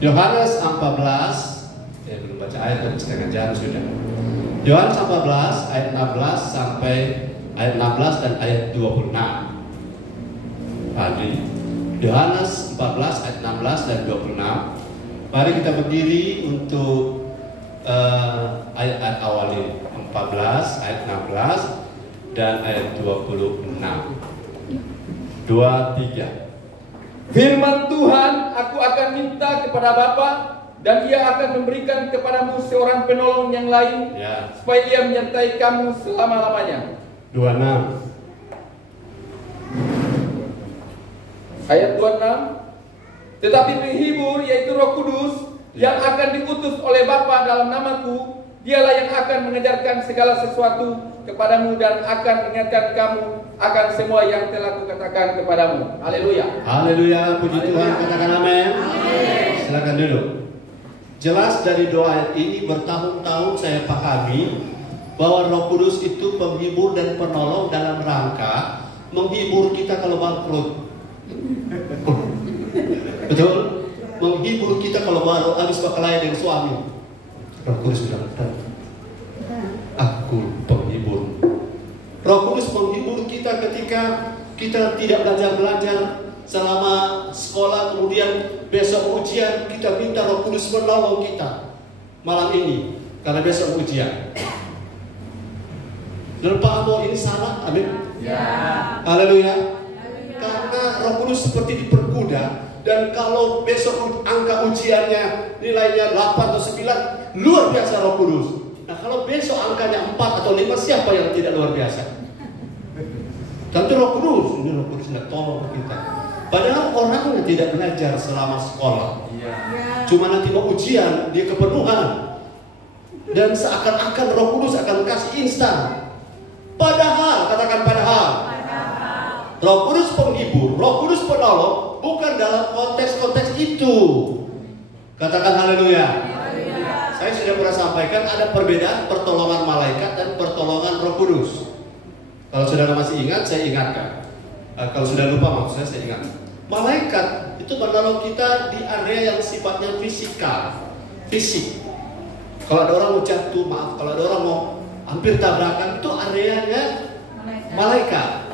Yohanes 14, ya belum baca ayat dan setengah jam sudah. Yohanes 14 ayat 16 sampai ayat 16 dan ayat 26. Pagi. Yohanes 14 ayat 16 dan 26. Mari kita berdiri untuk ayat-ayat awal ini. 14 ayat 16 dan ayat 26. 2, 3. Firman Tuhan, aku akan minta kepada Bapa dan Ia akan memberikan kepadamu seorang penolong yang lain, Ya. supaya Ia menyertai kamu selama-lamanya. 26. Ayat 26. Tetapi penghibur, yaitu Roh Kudus, yang akan diutus oleh Bapa dalam namaku, Dialah yang akan mengajarkan segala sesuatu kepadamu dan akan mengingatkan kamu akan semua yang telah kukatakan kepadamu. Haleluya. Haleluya, puji Tuhan, katakan amin. Silakan duduk. Jelas dari doa ayat ini bertahun-tahun saya pahami bahwa Roh Kudus itu penghibur dan penolong dalam rangka menghibur kita kalau bangkrut. Betul? Menghibur kita kalau baru habis berkelahi dengan suami. Roh Kudus bilang, aku penghibur. Roh Kudus menghibur kita ketika kita tidak belajar selama sekolah, kemudian besok ujian, kita minta Roh Kudus menolong kita malam ini karena besok ujian. Dan paham ini salah? Amin. Ya. Haleluya. Karena Roh Kudus seperti diperkuda. Dan kalau besok angka ujiannya nilainya 8 atau 9, luar biasa Roh Kudus. Nah kalau besok angkanya 4 atau 5, siapa yang tidak luar biasa? Tentu Roh Kudus. Ini Roh Kudus tidak tolong kita. Padahal orang yang tidak belajar selama sekolah, cuma nanti mau ujian, dia kepenuhan. Dan seakan-akan Roh Kudus akan kasih instan. Padahal, katakan padahal. Roh Kudus penghibur, Roh Kudus penolong, bukan dalam konteks-konteks itu. Katakan haleluya. Saya sudah pernah sampaikan ada perbedaan pertolongan malaikat dan pertolongan Roh Kudus. Kalau saudara masih ingat, saya ingatkan. Kalau sudah lupa, maksud saya ingat. Malaikat itu menolong kita di area yang sifatnya fisikal, fisik. Kalau ada orang mau jatuh, maaf, kalau ada orang mau hampir tabrakan, itu areanya malaikat.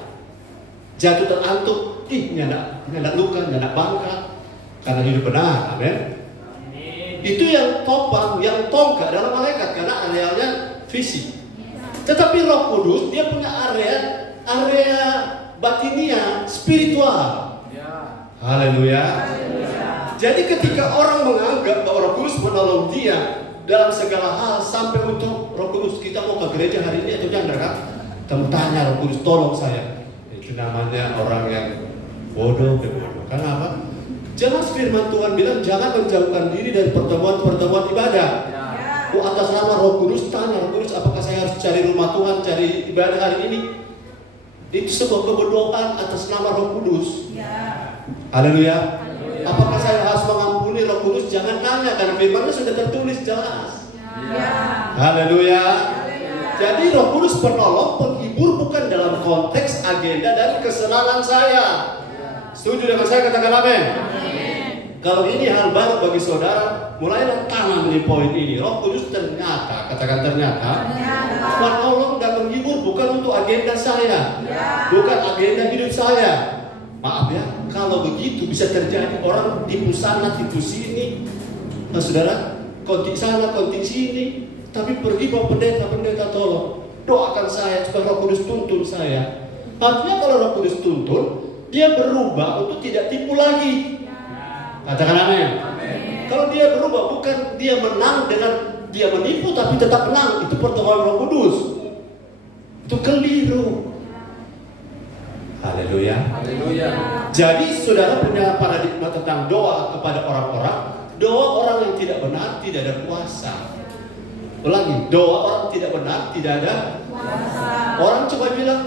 Jatuh terantuk, nggak luka, nggak bangka, karena hidup benar, amin. Itu yang topang, yang tongkat dalam malaikat, karena arealnya fisik. Tetapi Roh Kudus dia punya area batinia, spiritual. Haleluya. Jadi ketika orang menganggap bahwa Roh Kudus menolong dia dalam segala hal, sampai untuk Roh Kudus, kita mau ke gereja hari ini atau jangan kan? Kita tanya Roh Kudus, tolong saya. Itu namanya orang yang bodoh. Kenapa? Jelas firman Tuhan bilang jangan menjauhkan diri dari pertemuan-pertemuan ibadah. Atas nama Roh Kudus, tanya Roh Kudus, apakah saya harus cari rumah Tuhan, cari ibadah hari ini? Itu sebuah kebodohan atas nama Roh Kudus. Haleluya. Apakah saya harus mengampuni Roh Kudus? Jangan tanya, karena firman-Nya sudah tertulis jelas. Haleluya. Jadi Roh Kudus penolong, penghibur, bukan dalam konteks agenda dan kesenangan saya. Setuju dengan saya? Katakan amin. Kalau ini hal baru bagi saudara, mulailah tanam di poin ini. Roh Kudus ternyata, katakan ternyata, menolong dan menghibur bukan untuk agenda saya, bukan agenda hidup saya. Maaf ya, kalau begitu bisa terjadi orang tipu sana, tipu sini. Nah saudara, kontik sana, kontik sini. Tapi pergi bawa pendeta tolong doakan saya supaya Roh Kudus tuntun saya. Artinya kalau Roh Kudus tuntun, dia berubah untuk tidak tipu lagi. Katakan amin. Kalau dia berubah, bukan dia menang dengan dia menipu tapi tetap menang, itu pertolongan Roh Kudus. Itu keliru. Haleluya. Jadi saudara punya paradigma tentang doa kepada orang-orang. Doa orang yang tidak benar tidak ada kuasa. Ulangi, doa orang tidak benar tidak ada kuasa. Orang coba bilang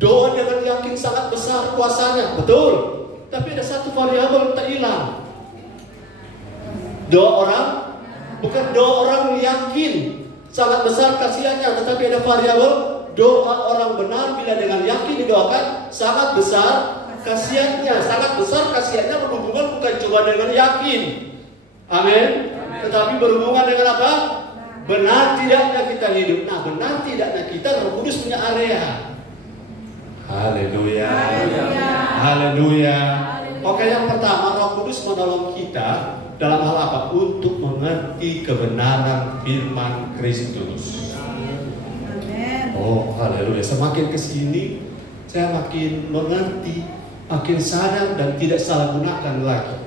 doa dengan yakin sangat besar kuasanya, betul. Tapi ada satu variabel tak hilang. Doa orang bukan doa orang yakin sangat besar kasihannya, tetapi ada variabel doa orang benar bila dengan yakin didoakan sangat besar kasihannya. Sangat besar kasihannya berhubungan bukan cuma dengan yakin. Amin. Tetapi berhubungan dengan apa? Benar tidaknya kita hidup. Nah, benar tidaknya kita, Roh Kudus punya area. Haleluya. Haleluya. Oke, yang pertama, Roh Kudus menolong kita dalam hal apa? Untuk mengerti kebenaran firman Kristus. Oh, haleluya. Semakin kesini, saya makin mengerti, makin sadar dan tidak salah gunakan lagi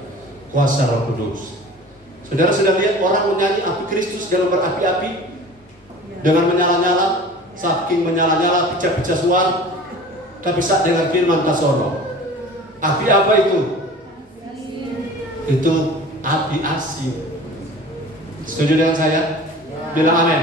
kuasa Roh Kudus. Saudara sudah lihat orang menyanyi api Kristus dalam berapi-api dengan menyala-nyala, saking menyala-nyala, pecah-pecah suara. Tapi saat dengan firman Tasono, api apa itu? Itu api asin. Setuju dengan saya? Bilang amin.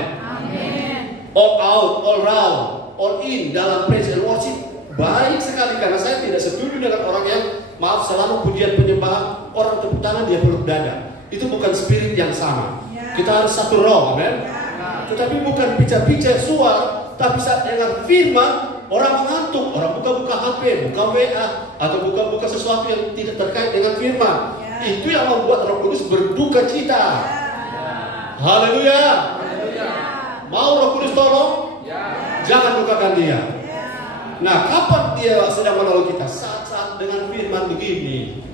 All out, all round, all in dalam praise and worship baik sekali, karena saya tidak setuju dengan orang yang maaf selalu pujian penyembahan orang tepuk tangan dia peluk dada. Itu bukan spirit yang sama. Kita harus satu roh, amen. Tetapi bukan pica-pica suara, tapi saat dengan firman orang mengantuk, orang buka-buka HP, buka WA, atau buka-buka sesuatu yang tidak terkait dengan firman. Itu yang membuat Roh Kudus berduka cita. Haleluya. Mau Roh Kudus tolong? Jangan dukakan dia. Nah, kapan dia sedang menolong kita? Saat-saat dengan firman begini.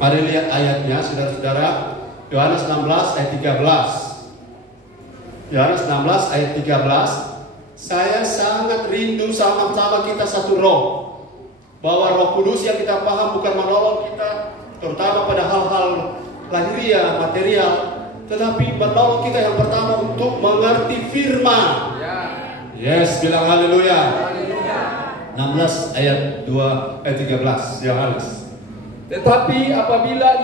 Mari lihat ayatnya, saudara-saudara. Yohanes 16 ayat 13. Yohanes 16 ayat 13. Saya sangat rindu sama-sama kita satu roh. Bahwa Roh Kudus yang kita paham bukan menolong kita, terutama pada hal-hal lahiriah, material, tetapi menolong kita yang pertama untuk mengerti firman. Yes, bilang haleluya. 16 ayat 2 ayat 13 Yohanes. Tetapi apabila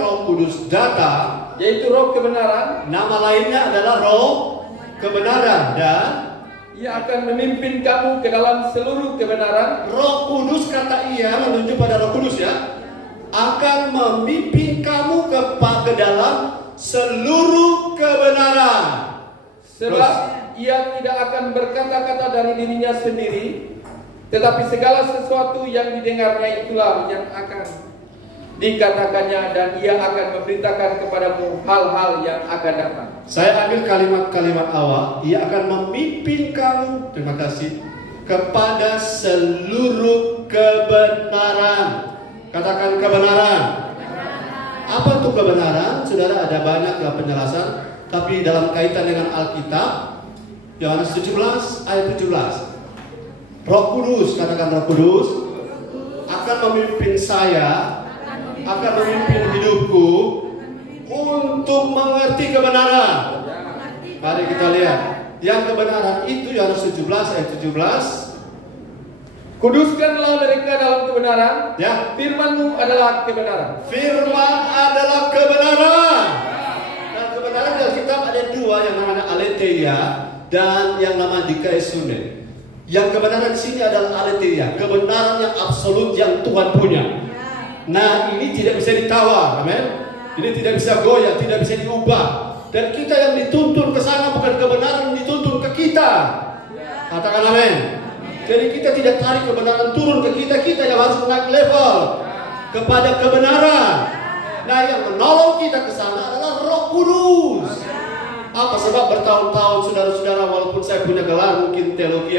Roh Kudus datang, yaitu Roh kebenaran, nama lainnya adalah Roh kebenaran, dan Ia akan memimpin kamu ke dalam seluruh kebenaran. Roh Kudus, kata ia menunjuk pada Roh Kudus ya, akan memimpin kamu ke dalam seluruh kebenaran. Sebab ia tidak akan berkata-kata dari dirinya sendiri, tetapi segala sesuatu yang didengarnya itulah yang akan dikatakannya, dan ia akan memberitakan kepadamu hal-hal yang akan datang. Saya ambil kalimat-kalimat awal. Ia akan memimpin kamu, terima kasih, kepada seluruh kebenaran. Katakan kebenaran. Apa itu kebenaran? Saudara, ada banyak penjelasan, tapi dalam kaitan dengan Alkitab, Yohanes 17 ayat 17. Roh Kudus, katakan Roh Kudus akan memimpin saya, akan memimpin hidupku untuk mengerti kebenaran. Mari kita lihat yang kebenaran itu, Yohanes 17 ayat 17. Kuduskanlah mereka dalam kebenaran. Ya, Firman-Mu adalah kebenaran. firman adalah kebenaran. Dan kebenaran dalam kitab ada dua, yang namanya aletheia dan yang namanya dikaisunen. Yang kebenaran di sini adalah aletheia, kebenaran yang absolut yang Tuhan punya. Nah, ini tidak bisa ditawar, amin. Ini tidak bisa goyah, tidak bisa diubah. Dan kita yang dituntun ke sana bukan kebenaran yang dituntun ke kita. Katakan amin. Jadi kita tidak tarik kebenaran turun ke kita, kita yang harus naik level kepada kebenaran. Nah, yang menolong kita ke sana adalah Roh Kudus. Apa sebab bertahun-tahun saudara-saudara, walaupun saya punya gelar mungkin teologi,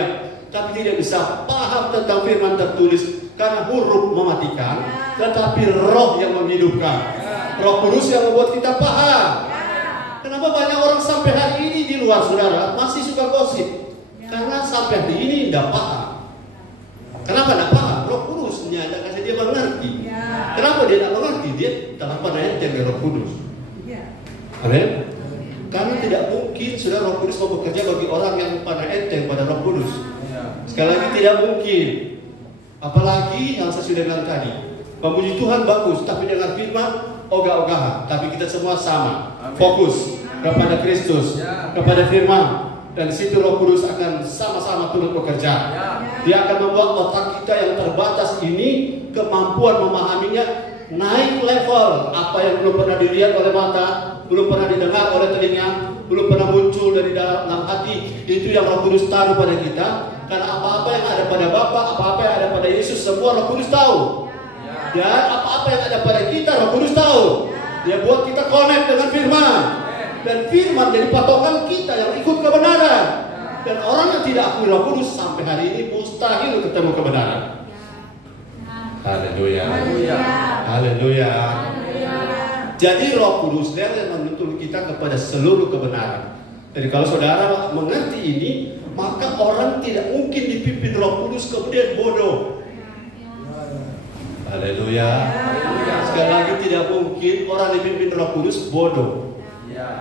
tapi tidak bisa paham tentang firman tertulis, karena huruf mematikan, tetapi roh yang menghidupkan. Roh Kudus yang membuat kita paham. Kenapa banyak orang sampai hari ini di luar, saudara, masih suka gosip? Karena sampai hari ini tidak paham. Kenapa tidak paham? Roh Kudusnya tidak kasih dia mengerti. Kenapa dia tidak mengerti? Dia dalam pandangan dari Roh Kudus. Amin. Karena tidak mungkin saudara Roh Kudus mau bekerja bagi orang yang pandang enteng pada Roh Kudus. Sekali lagi tidak mungkin. Apalagi yang saya sudah bilang tadi, memuji Tuhan bagus, tapi dengan firman ogah-ogahan. Tapi kita semua sama, fokus kepada Kristus, kepada firman. Dan situ Roh Kudus akan sama-sama turut bekerja. Dia akan membuat otak kita yang terbatas ini, kemampuan memahaminya naik level. Apa yang belum pernah dilihat oleh mata, belum pernah didengar oleh telinga, belum pernah muncul dari dalam hati, itu yang Roh Kudus taruh pada kita. Karena apa-apa yang ada pada Bapa, apa-apa yang ada pada Yesus, semua Roh Kudus tahu. Dan apa-apa yang ada pada kita, Roh Kudus tahu. Dia buat kita connect dengan firman. Dan firman jadi patokan kita yang ikut kebenaran. Dan orang yang tidak akui Roh Kudus sampai hari ini mustahil ketemu kebenaran. Haleluya. Haleluya. Jadi Roh Kudus dia yang menuntun kita kepada seluruh kebenaran. Jadi kalau saudara mengerti ini, maka orang tidak mungkin dipimpin Roh Kudus kemudian bodoh. Haleluya. Sekali lagi tidak mungkin orang dipimpin Roh Kudus bodoh.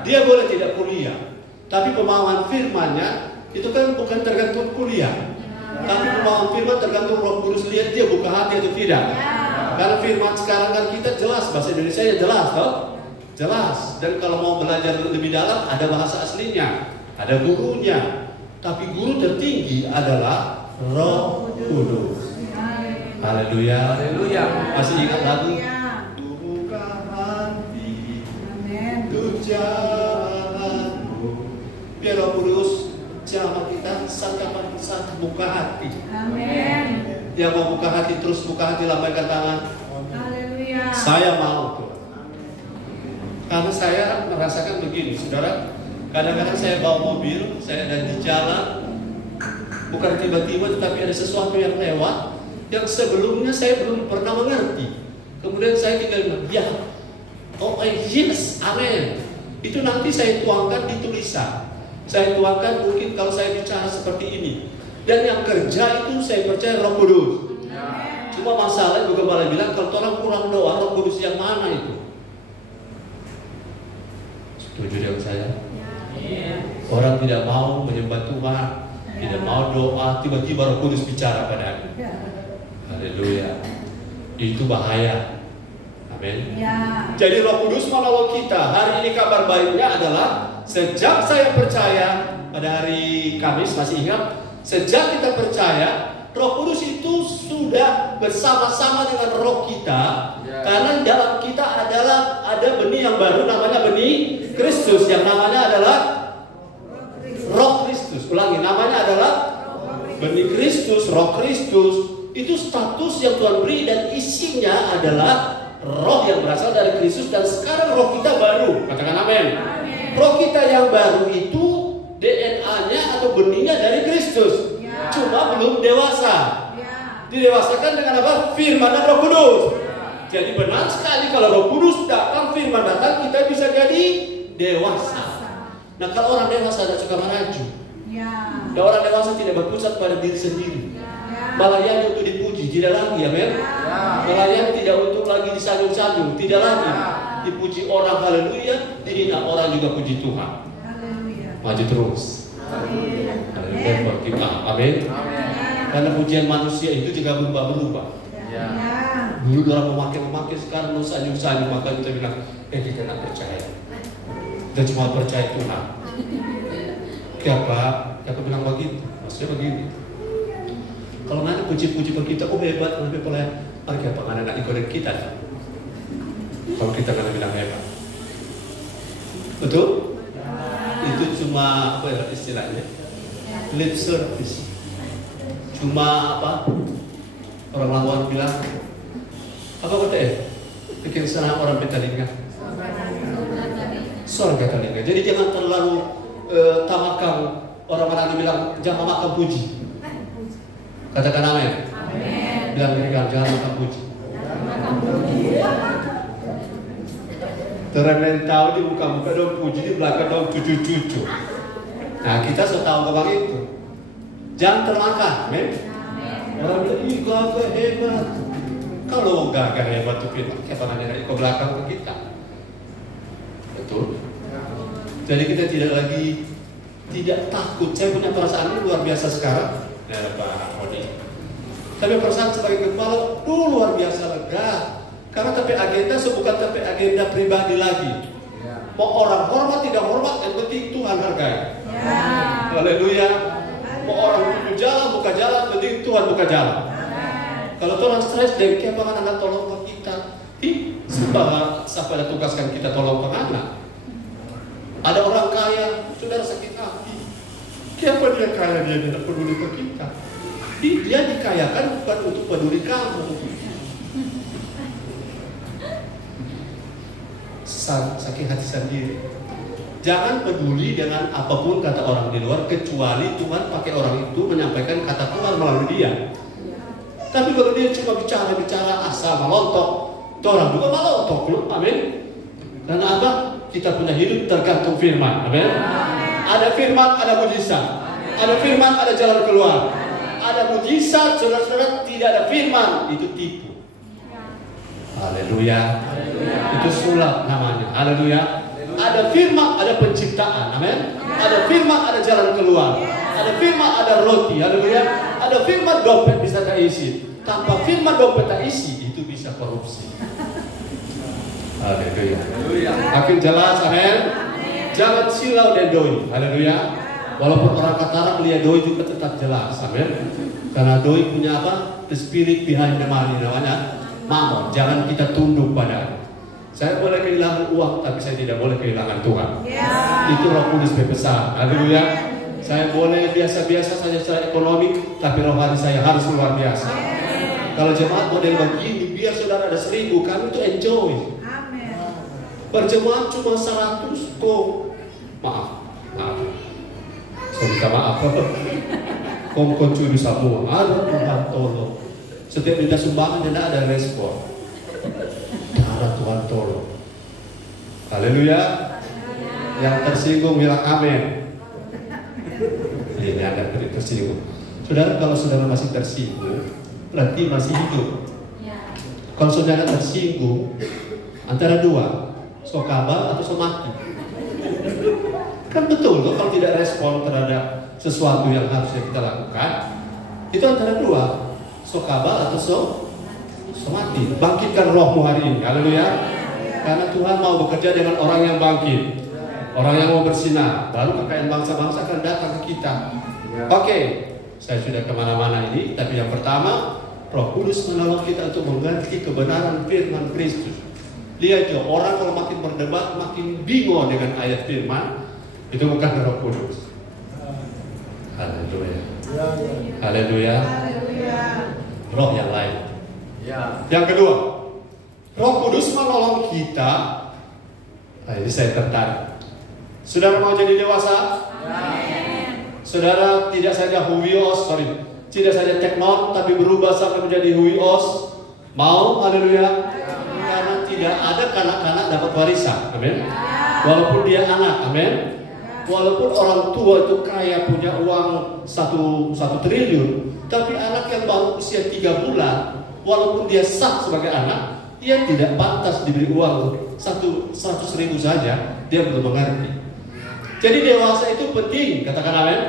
Dia boleh tidak kuliah, tapi pemahaman firman-Nya itu kan bukan tergantung kuliah. Tapi pemahaman firman tergantung Roh Kudus lihat dia buka hati atau tidak. Karena firman sekarang kan kita jelas, bahasa Indonesia ya jelas toh? Jelas. Dan kalau mau belajar lebih dalam ada bahasa aslinya, ada gurunya. Tapi guru tertinggi adalah Roh Kudus. Haleluya. Haleluya. Masih ingat lagu? Buka hati. Untuk jalanmu. Biar Roh Kudus jamah kita saat buka hati. Amin. Yang mau buka hati terus buka hati, lambaikan tangan. Haleluya. Saya mau tuh. Karena saya merasakan begini, saudara. Kadang-kadang saya bawa mobil, saya ada di jalan, bukan tiba-tiba tetapi ada sesuatu yang lewat yang sebelumnya saya belum pernah mengerti. Kemudian saya tinggal bilang, ya, oh yes, amin. Itu nanti saya tuangkan di tulisan. Saya tuangkan mungkin kalau saya bicara seperti ini. Dan yang kerja itu saya percaya Roh Kudus. Cuma masalah juga malah bilang kalau orang kurang doa, Roh Kudus yang mana itu? Setuju dengan saya? Orang tidak mau menyembah Tuhan, tidak mau doa, tiba-tiba Roh Kudus bicara padanya. Haleluya. Itu bahaya. Amin. Jadi Roh Kudus menolong kita. Hari ini kabar baiknya adalah sejak saya percaya pada hari Kamis, masih ingat? Sejak kita percaya, Roh Kudus itu sudah bersama-sama dengan roh kita. Karena dalam kita ada benih yang baru, namanya benih Kristus. Yang namanya adalah Roh Kristus. Ulangi, namanya adalah benih Kristus, Roh Kristus. Itu status yang Tuhan beri dan isinya adalah roh yang berasal dari Kristus. Dan sekarang roh kita baru. Katakan amin. Roh kita yang baru itu DNA-nya atau benihnya dari Kristus. Cuma belum dewasa. Didewasakan dengan apa? Firman dan Roh Kudus. Jadi benar sekali kalau Roh Kudus datang, firman datang, kita bisa jadi dewasa. Nah kalau orang dewasa tidak suka merajuk. Dan orang dewasa tidak berpusat pada diri sendiri. Melayani untuk dipuji, tidak lagi, amin. Melayani tidak untuk lagi disanjung-sanjung, tidak lagi dipuji orang, haleluya. Dihina orang juga puji Tuhan. Maju terus. Haleluya. Amin. Karena pujian manusia itu juga berubah-berubah. Dulu orang memakai, sekarang lu sanjung-sanjung, maka kita bilang, kita tidak percaya. Kita cuma percaya Tuhan. Siapa bilang begitu? Maksudnya begini. Kalau nanti puji-puji kita, oh hebat, lebih pelayan. Mari kita anak ikut kita. Kalau kita nggak bilang hebat, betul? Itu cuma apa ya istilahnya? Lip service. Cuma apa? Orang lawan bilang apa kata bikin senang orang petalinga. Seorang katalinga. Jadi jangan terlalu tamakan orang-orang bilang jangan makan puji. Katakan amin. Bilang mereka jangan makan puji. Terang tahu di muka-muka dong puji, di belakang dong cucu-cucu. Nah kita sudah tahu kebang itu. Jangan termakan, amin. Orang bilang, ih gagah hebat. Kalau gagah hebat tuh firman, kayak panahnya ke belakang ke kita. Betul. Jadi kita tidak takut. Saya punya perasaan ini luar biasa sekarang. Pak Odi. Tapi perasaan sebagai kepala luar biasa lega. Karena tapi agenda bukan tapi agenda pribadi lagi. Mau orang hormat tidak hormat, yang penting Tuhan hargai. Haleluya. Mau orang buka jalan, penting Tuhan buka jalan. Kalau Tuhan stres, dengki apa anak tolong kita. Siapa ada tugaskan kita tolong anak? Ada orang kaya, saudara sakit hati. Siapa dia kaya, dia tidak peduli ke kita. Dia dikayakan bukan untuk peduli kamu. sakit hati sendiri. Jangan peduli dengan apapun kata orang di luar, kecuali Tuhan pakai orang itu menyampaikan kata Tuhan melalui dia. Tapi kalau dia cuma bicara asal melontok, itu orang juga melontok loh. Amin. Karena apa? Kita punya hidup tergantung firman. Amin. Ada firman, ada mujizat. Ada firman, ada jalan keluar. Ada mujizat, saudara-saudara, tidak ada firman, itu tipu. Haleluya. Itu sulap namanya. Haleluya. Ada firman, ada penciptaan. Amin. Ada firman, ada jalan keluar. Ada firman, ada roti. Haleluya. Ada firman, dompet bisa tak isi. Tanpa firman, dompet tak isi, itu bisa korupsi. Haleluya. Makin jelas. Amin. Jangan silau dan doi. Haleluya. Walaupun orang Katarak melihat doi juga tetap jelas. Amin. Karena doi punya apa? The spirit behind the money, namanya mamon. Jangan kita tunduk pada. Saya boleh kehilangan uang, tapi saya tidak boleh kehilangan Tuhan. Itu Roh Kudus besar. Haleluya. Saya boleh biasa-biasa saja secara ekonomi, tapi rohani saya harus luar biasa. Kalau jemaat model begini, biar saudara ada 1000, kami itu enjoy. Perjemaat cuma 100 kok. Maaf. Saya minta maaf. Kong curi semua. Ada Tuhan tolong. Setiap minta sumbangan tidak ada respon. Darah Tuhan tolong. Haleluya. Yang tersinggung bilang amin. Ini agak tersinggung. Saudara, kalau saudara masih tersinggung, berarti masih hidup. Kalau saudara tersinggung, antara dua, so kabal atau so mati. Kan betul loh, kalau tidak respon terhadap sesuatu yang harusnya kita lakukan, itu antara dua, so kabal atau so mati. Bangkitkan rohmu hari ini. Haleluya. Karena Tuhan mau bekerja dengan orang yang bangkit, orang yang mau bersinar. Baru kekayaan bangsa-bangsa akan datang ke kita. Oke, saya sudah kemana-mana ini. Tapi yang pertama, Roh Kudus menolong kita untuk mengerti kebenaran firman Kristus. Lihat jo, orang kalau makin berdebat, makin bingung dengan ayat firman, itu bukan Roh Kudus. Haleluya. Haleluya. Roh yang lain. Yang kedua, Roh Kudus menolong kita. Ini saya tertarik. Saudara mau jadi dewasa? Saudara tidak saja huios, tidak saja teknon, tapi berubah sampai menjadi huios. Mau? Haleluya. Karena tidak ada kanak-kanak dapat warisan. Amin. Walaupun dia anak. Amin. Walaupun orang tua itu kaya, punya uang 1 triliun, tapi anak yang baru usia 3 bulan, walaupun dia sah sebagai anak, dia tidak pantas diberi uang 100.000 saja, dia belum mengerti. Jadi dewasa itu penting, katakan amin.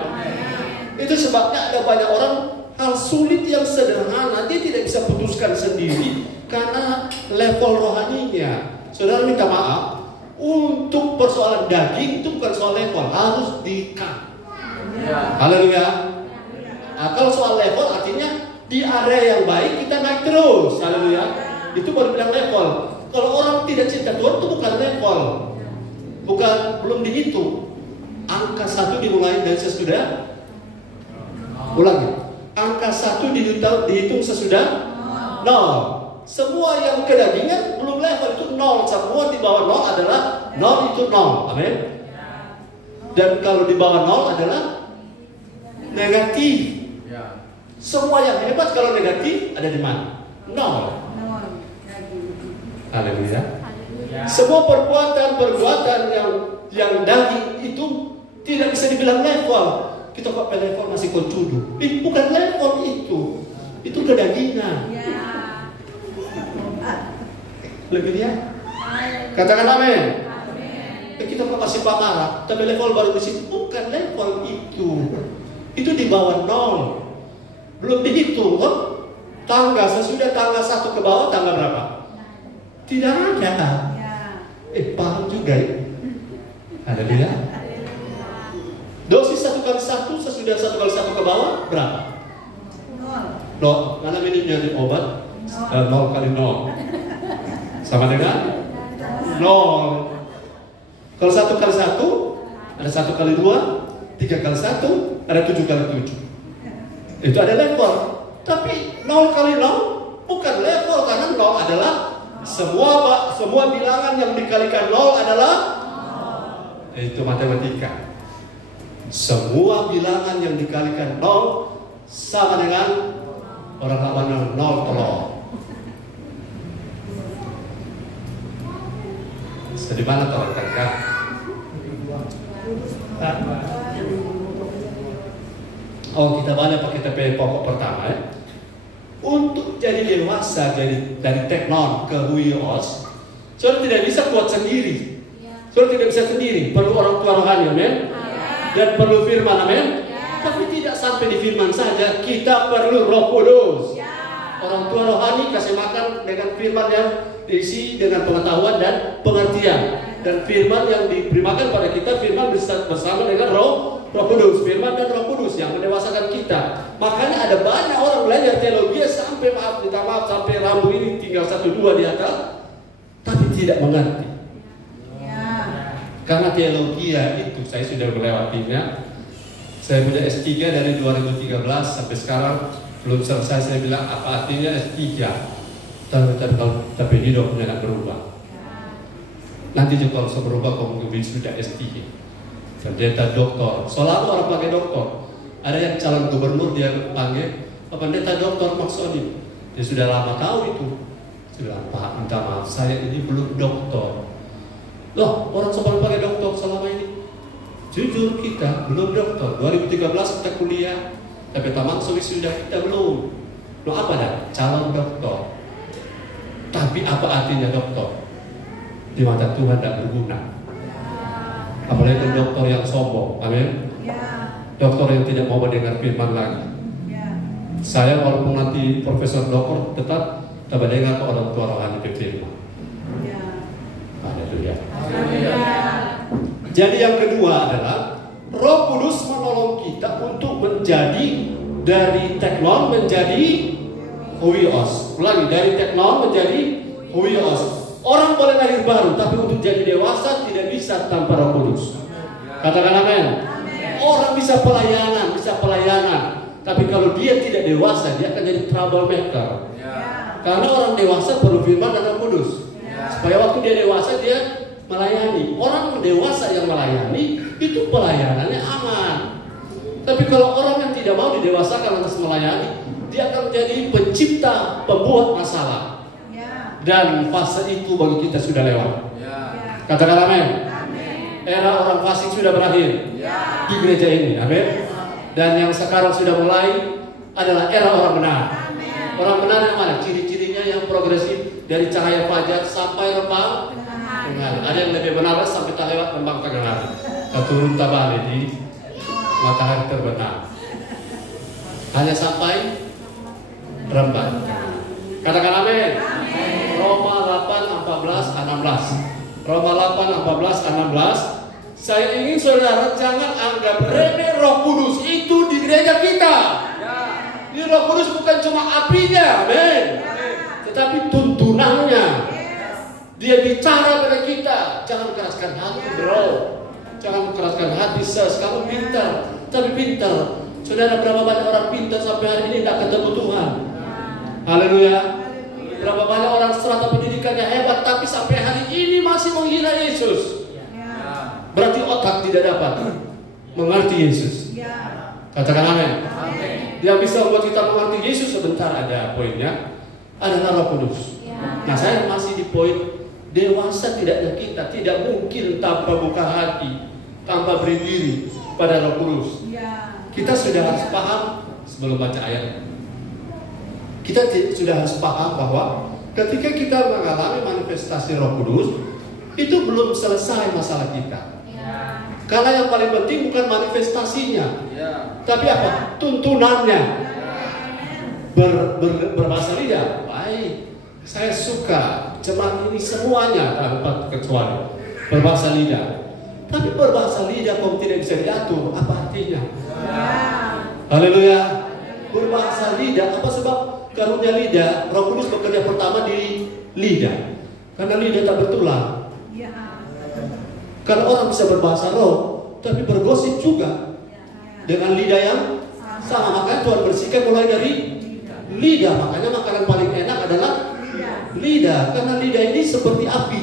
Itu sebabnya ada banyak orang hal sulit yang sederhana dia tidak bisa putuskan sendiri karena level rohaninya. Saudara minta maaf, untuk persoalan daging itu bukan soal level, harus di-cut. Haleluya. Nah, kalau soal level artinya di area yang baik kita naik terus. Haleluya. Itu baru bilang level. Kalau orang tidak cinta Tuhan itu bukan level. Belum dihitung. Angka 1 dimulai dari sesudah. Ulangi. Angka 1 dihitung sesudah 0. Semua yang kedagingan belum level, itu 0. Semua di bawah 0 adalah 0 itu 0. Amin. Dan kalau di bawah 0 adalah negatif. Semua yang hebat kalau negatif ada di mana? 0. Haleluya. Semua perbuatan yang daging itu tidak bisa dibilang level. Kita kok level masih koncudu. Bukan level itu. Itu kedagingan. Lebih dia. Katakan amin. Kita kok masih pamarah, tapi level baru di situ. Bukan level itu. Itu di bawah 0. Belum dihitung kan? Tangga sesudah tangga 1 ke bawah tangga berapa? Tidak ada. Paham juga ya? Haleluya. Dosis 1 kali 1 sesudah 1 kali 1 ke bawah berapa? 0. Karena minumnya di obat 0 kali 0 sama dengan 0. Kalau 1 kali 1 ada 1 kali 2, 3 kali 1 ada 7 kali 7. Itu ada level. Tapi 0 kali 0 bukan level, karena 0 adalah Semua bilangan yang dikalikan 0 adalah itu matematika. Semua bilangan yang dikalikan 0 sama dengan orang lawan 0 telur. Sedih mana orang tangga? Oh, kita balik pakai TP pokok pertama ya. Untuk jadi dewasa dari teknon ke huios, saudara tidak bisa kuat sendiri. Saudara tidak bisa sendiri, perlu orang tua rohani, amin. Dan perlu firman, amin. Tapi tidak sampai di firman saja, kita perlu Roh Kudus. Orang tua rohani kasih makan dengan firman yang diisi dengan pengetahuan dan pengertian. Dan firman yang diberi makan pada kita, firman bersama dengan Roh Kudus, firman dan Roh Kudus yang mendewasakan kita. Makanya ada banyak orang belajar teologi sampai sampai rambu ini tinggal 1-2 di atas, tapi tidak mengerti. Karena teologi itu saya sudah melewatinya. Saya punya S3 dari 2013 sampai sekarang belum selesai. Saya bilang apa artinya S3? Tapi hidupnya tidak berubah. Nanti juga kalau saya berubah kamu sudah S3. Pendeta doktor, selalu orang pakai doktor. Ada yang calon gubernur dia panggil pendeta doktor maksudnya. Dia sudah lama tahu itu. Sudah Pak, minta maaf, saya ini belum doktor. Loh, orang semua pakai doktor selama ini. Jujur kita belum doktor. 2013 kita kuliah, tapi tamat sudah kita belum. Loh apa dah? Calon doktor. Tapi apa artinya doktor? Di mata Tuhan tidak berguna. Apalagi dokter yang sombong, amin. Dokter yang tidak mau mendengar firman lagi. Saya walaupun nanti profesor dokter tetap mendengar ke orang tua rohani firman. Haleluya. Jadi yang kedua adalah Roh Kudus menolong kita untuk menjadi dari teknon menjadi huios. Ulangi, dari teknon menjadi huios. Orang boleh lahir baru, tapi untuk jadi dewasa tidak bisa tanpa Roh Kudus. Katakan amin. Orang bisa pelayanan, tapi kalau dia tidak dewasa, dia akan jadi troublemaker. Karena orang dewasa perlu firman dan Roh Kudus. Supaya waktu dia dewasa dia melayani. Orang dewasa yang melayani itu pelayanannya aman. Tapi kalau orang yang tidak mau didewasakan atas melayani, dia akan menjadi pencipta, pembuat masalah. Dan fase itu bagi kita sudah lewat. Katakan amin. Era orang fasik sudah berakhir di gereja ini, amin. Dan yang sekarang sudah mulai adalah era orang benar. Orang benar yang mana? Ciri-cirinya yang progresif dari cahaya fajar sampai rembang tengah. Ada yang lebih benar sampai tak lewat rembang tengah hari. Keturun tabali di matahari terbenam. Hanya sampai rembang. Katakan amin. Roma 8:14-16. Roma 8:14-16. Saya ingin saudara jangan anggap remeh Roh Kudus itu di gereja kita. Ini Roh Kudus bukan cuma apinya, amin. Tetapi tuntunannya. Dia bicara pada kita. Jangan keraskan hati, bro. Jangan keraskan hati, sis. Kamu pintar, tapi pintar. Saudara, berapa banyak orang pintar sampai hari ini tidak ketemu Tuhan? Haleluya. Berapa banyak orang strata pendidikannya hebat, tapi sampai hari ini masih menghina Yesus. Berarti otak tidak dapat mengerti Yesus. Katakan amin. Yang bisa membuat kita mengerti Yesus sebentar ada poinnya adalah Roh Kudus. Nah, saya masih di poin dewasa tidaknya kita tidak mungkin tanpa buka hati, tanpa beri diri pada Roh Kudus. Kita sudah harus paham sebelum baca ayat. Kita sudah harus paham bahwa ketika kita mengalami manifestasi Roh Kudus, itu belum selesai masalah kita. Karena yang paling penting bukan manifestasinya, tapi apa? Tuntunannya. Berbahasa lidah, baik. Saya suka jemaat ini semuanya tanpa kecuali berbahasa lidah. Tapi berbahasa lidah kalau tidak bisa diatur, apa artinya? Haleluya. Berbahasa lidah, apa sebab? Karunia lidah, Roh Kudus bekerja pertama di lidah. Karena lidah tak bertulang. Karena orang bisa berbahasa roh, tapi bergosip juga dengan lidah yang sama. Makanya Tuhan bersihkan mulai dari lidah. Makanya makanan paling enak adalah Lidah, karena lidah ini seperti api.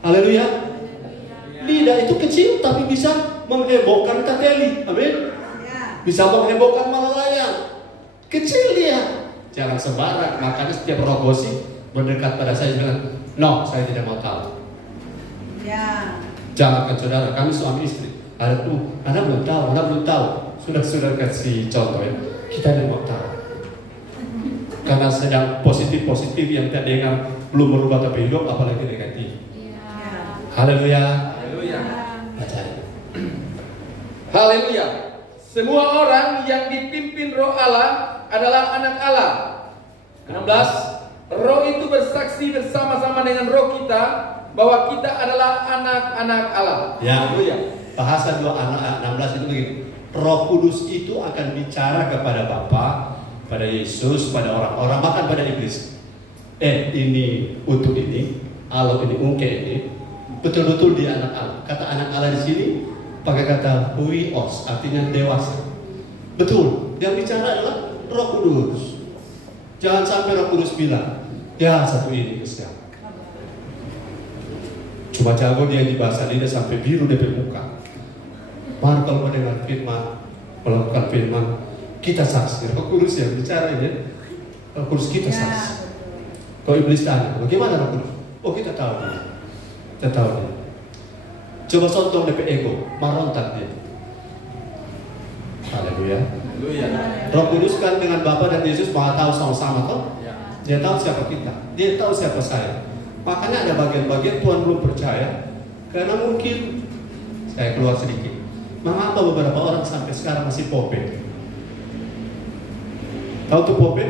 Haleluya. Lidah itu kecil tapi bisa menghebohkan kateli. Amin. Bisa menghebohkan malalayang. Kecil dia. Jangan sembarang. Makanya setiap roh gosip mendekat pada saya bilang, no, saya tidak mau tahu. Jangankan saudara, kami suami istri. Anda belum tahu. Sudah kasih contoh ya. Kita tidak mau tahu. Karena sedang positif yang kita dengar belum merubah tapi hidup, apalagi negatif. Haleluya. Haleluya. Semua orang yang dipimpin Roh Allah adalah anak Allah. 16. Roh itu bersaksi bersama-sama dengan roh kita bahwa kita adalah anak-anak Allah. Ya. Bahasa 16 itu begini. Roh Kudus itu akan bicara kepada Bapa, pada Yesus, pada orang-orang, bahkan pada iblis. Ini untuk ini, Allah ini, ungke ini, betul-betul dia anak Allah. Kata anak Allah di sini pakai kata huios, artinya dewasa. Betul, yang bicara adalah Roh Kudus. Jangan sampai Roh Kudus bilang, ya satu ini kesian. Cuma jago dia di bahasa lidah sampai biru di muka. Baru kalau mendengar firman, melakukan firman, kita saksi. Roh Kudus yang bicara ini, Roh Kudus kita saksi. Kalau iblis tanya, bagaimana Roh Kudus? Oh, kita tahu dia. Kita tahu dia. Coba contoh DP ego, marontak dia. Haleluya. Roh Kudus kan dengan Bapa dan Yesus Maha tahu sama-sama toh? Dia tahu siapa kita. Dia tahu siapa saya. Makanya ada bagian-bagian Tuhan belum percaya. Karena mungkin saya keluar sedikit. Mengapa beberapa orang sampai sekarang masih pope? Tahu tuh pope?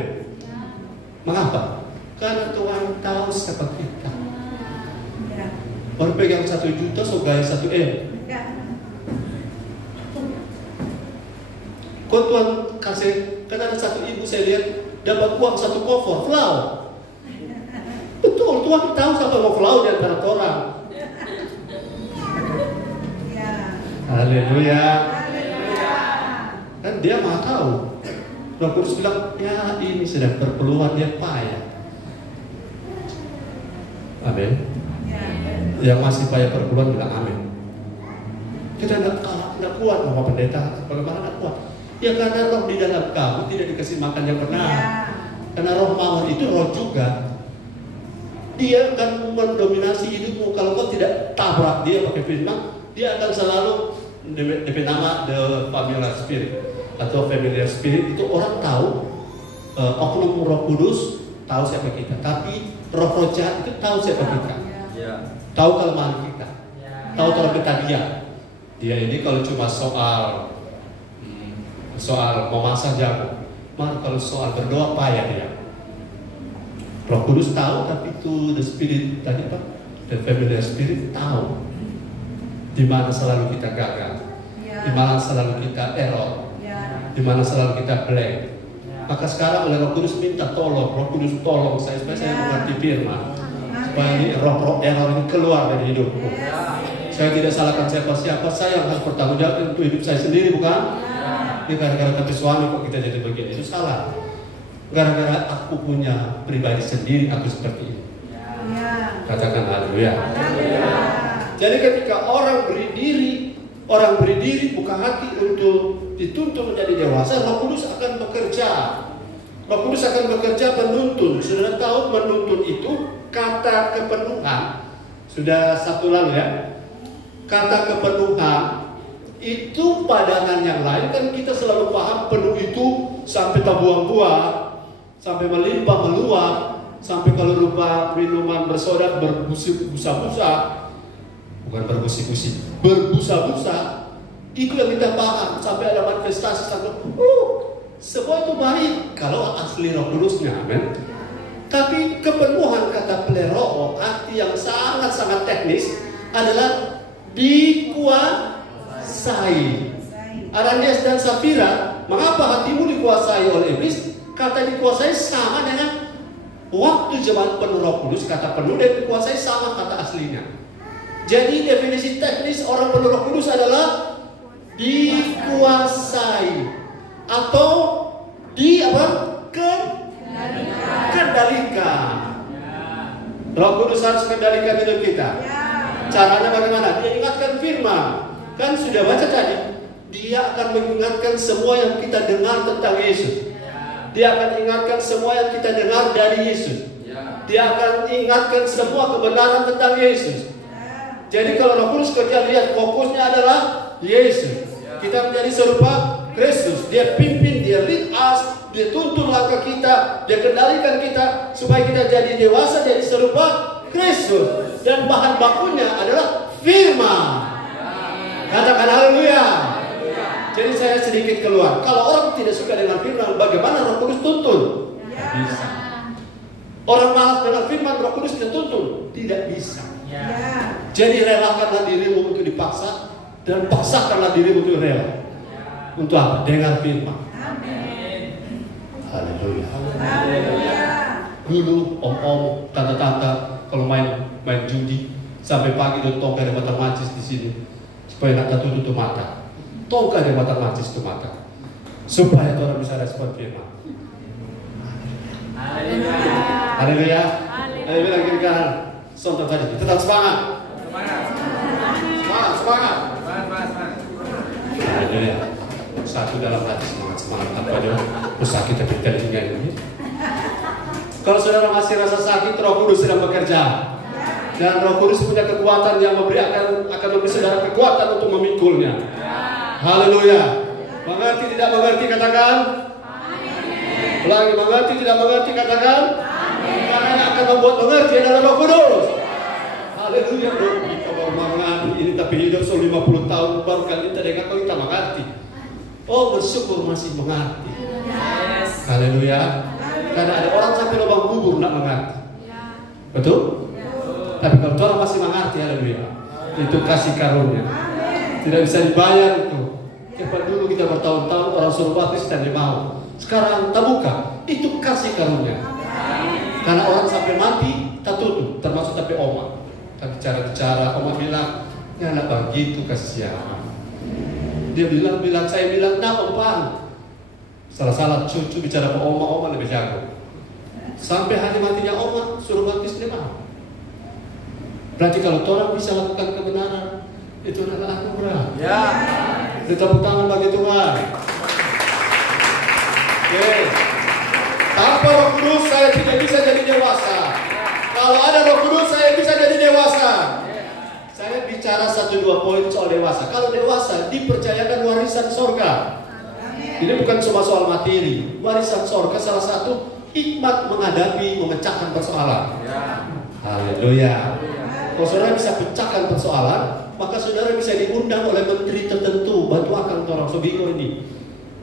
Mengapa? Karena Tuhan tahu siapa kita. Baru pegang 1 juta, so gaya 1 M. Kok Tuhan kasih, kan ada satu ibu saya lihat dapat uang 1 kofor, flau. Betul, Tuhan tahu siapa mau flau di antara orang. Haleluya. Kan dia Maha tahu. Roh Kudus bilang, ya ini sedang berpeluang, dia payah. Amin. Yang masih payah berpeluang bilang amin. Kita tidak kuat, Bapak Pendeta. Bagaimana tidak kuat? Ya karena roh di dalam kamu tidak dikasih makan yang benar. Karena roh mawar itu roh juga. Dia akan mendominasi hidupmu. Kalau kau tidak tabrak dia pakai firman, dia akan selalu DP nama the familiar spirit atau familiar spirit. Itu orang tahu oknum Roh Kudus tahu siapa kita, tapi roh jahat itu tahu siapa kita, tahu kelemahan kita, tahu terbetan dia ini kalau cuma soal memasak jago, malah kalau soal berdoa payah dia. Roh Kudus tahu, tapi itu the spirit tadi apa? The familiar spirit tahu di mana selalu kita gagal, di mana selalu kita error, di mana selalu kita blank. Maka sekarang oleh Roh Kudus minta tolong, Roh Kudus tolong saya supaya saya mengerti firman, supaya ini roh error ini keluar dari hidupku. Saya tidak salahkan siapa-siapa, saya yang harus bertanggung jawab untuk hidup saya sendiri, bukan? Ini gara-gara kata suami kok kita jadi begini, itu salah. Gara-gara aku punya pribadi sendiri, aku seperti ini. Katakan haleluya. Jadi ketika orang berdiri buka hati untuk dituntun menjadi dewasa, Roh Kudus akan bekerja. Roh Kudus akan bekerja menuntun. Sudah tahu menuntun itu kata kepenuhan. Sudah satu lalu ya. Kata kepenuhan itu padangan yang lain kan kita selalu paham penuh itu sampai tak buang-buang, sampai melimpah meluap, sampai kalau rupa minuman bersoda berbusa-busa, bukan berbusa-busa, itu yang kita paham sampai ada manifestasi sampai semua itu baik kalau asli Roh Kudusnya, amin. Tapi kepenuhan kata pleroo, arti yang sangat-sangat teknis adalah dikuasai. Ananias dan Safira, mengapa hatimu dikuasai oleh iblis? Kata dikuasai sama dengan waktu zaman penuh Roh Kudus, kata penuh dan dikuasai sama kata aslinya. Jadi definisi teknis orang penuh Roh Kudus adalah dikuasai atau kendalikan. Roh Kudus harus kendalikan hidup kita. Caranya bagaimana? Dia ingatkan firman. Kan sudah baca tadi. Dia akan mengingatkan semua yang kita dengar tentang Yesus. Dia akan ingatkan semua yang kita dengar dari Yesus. Dia akan ingatkan semua kebenaran tentang Yesus. Jadi kalau Roh Kudus kerja, lihat fokusnya adalah Yesus. Kita menjadi serupa Kristus. Dia pimpin, dia lead us, dia tuntun langkah kita, dia kendalikan kita supaya kita jadi dewasa, jadi serupa Kristus. Dan bahan bakunya adalah firman. Katakan haleluya. Jadi saya sedikit keluar. Kalau orang tidak suka dengan firman, bagaimana Roh Kudus tuntun? Tidak bisa. Orang malas dengan firman, Roh Kudus tidak tuntun. Tidak bisa. Jadi relakanlah dirimu untuk dipaksa, dan paksakanlah dirimu untuk rela. Untuk apa? Dengar firman. Haleluya. Dulu om-om, tante-tante kalau main judi sampai pagi dan tongkat ada mata mancis di sini supaya nak tutup mata. Tongkat ada mata mancis itu mata supaya orang bisa respon firman. Haleluya. Ayo bilang kiri kanan. Sontak tadi. Tetap semangat. Semangat. Haleluya. Satu dalam hati semangat apa aja. Sakit tapi telinga ini. Kalau saudara masih rasa sakit, Roh Kudus sedang bekerja. Dan Roh Kudus punya kekuatan yang akan memberi saudara kekuatan untuk memikulnya. Haleluya. Mengerti tidak mengerti katakan. Ulangi, mengerti tidak mengerti katakan. Karena yang akan membuat mengerti adalah Roh Kudus. Haleluya. Kita baru mengerti ini tapi hidup 50 tahun baru kali kita dengar kalau kita mengerti. Oh, bersyukur masih mengerti. Haleluya. Karena ada orang sampai lubang kubur tidak mengerti. Betul? Tapi kalau orang masih mengerti, haleluya, itu kasih karunia. Tidak bisa dibayar itu. Cepat dulu kita bertahun-tahun orang suruh baptis dan dia mau. Sekarang tak buka, itu kasih karunia. Karena orang sampai mati tak tutup, termasuk tapi oma. Tak bicara-bicara, oma bilang, ya anak begitu kasihan. Dia bilang, saya bilang, nah umpan. Salah-salah cucu bicara ke oma lebih jago. Sampai hari matinya oma, suruh baptis dia mau. Berarti kalau orang bisa lakukan kebenaran, itu adalah anugerah. Ya. Tepuk tangan bagi Tuhan. Oke. Tanpa Roh Kudus saya tidak bisa jadi dewasa. Kalau ada Roh Kudus saya bisa jadi dewasa. Saya bicara 1-2 poin soal dewasa. Kalau dewasa dipercayakan warisan sorga. Ini bukan cuma soal materi. Warisan sorga salah satu hikmat menghadapi, memecahkan persoalan. Haleluya. Kalau saudara bisa pecahkan persoalan, maka saudara bisa diundang oleh menteri tertentu. Bantu akan orang Sobingo ini.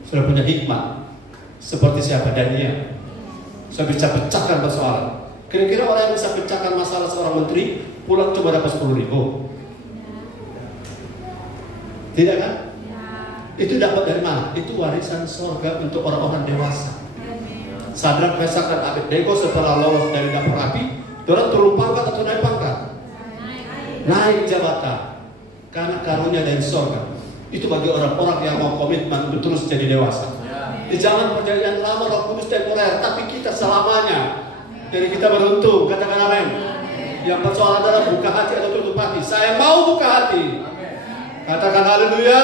Sudah punya hikmat. Seperti siapa? Daniel. Saya bisa pecahkan persoalan. Kira-kira orang yang bisa pecahkan masalah seorang menteri pulang cuma dapat 10.000. Tidak kan? Itu dapat dari mana? Itu warisan sorga untuk orang-orang dewasa. Sadrak, Mesak, dan Abednego setelah lolos dari dapur api, orang turun pangkat atau naik pangkat? Naik jabatan. Karena karunia dari sorga. Itu bagi orang-orang yang mau komitmen untuk terus jadi dewasa. Di zaman perjanjian lama Roh Kudus temporer, tapi kita selamanya. Jadi kita beruntung, katakan amin. Yang persoalan adalah buka hati atau tutup hati. Saya mau buka hati. Katakan haleluya.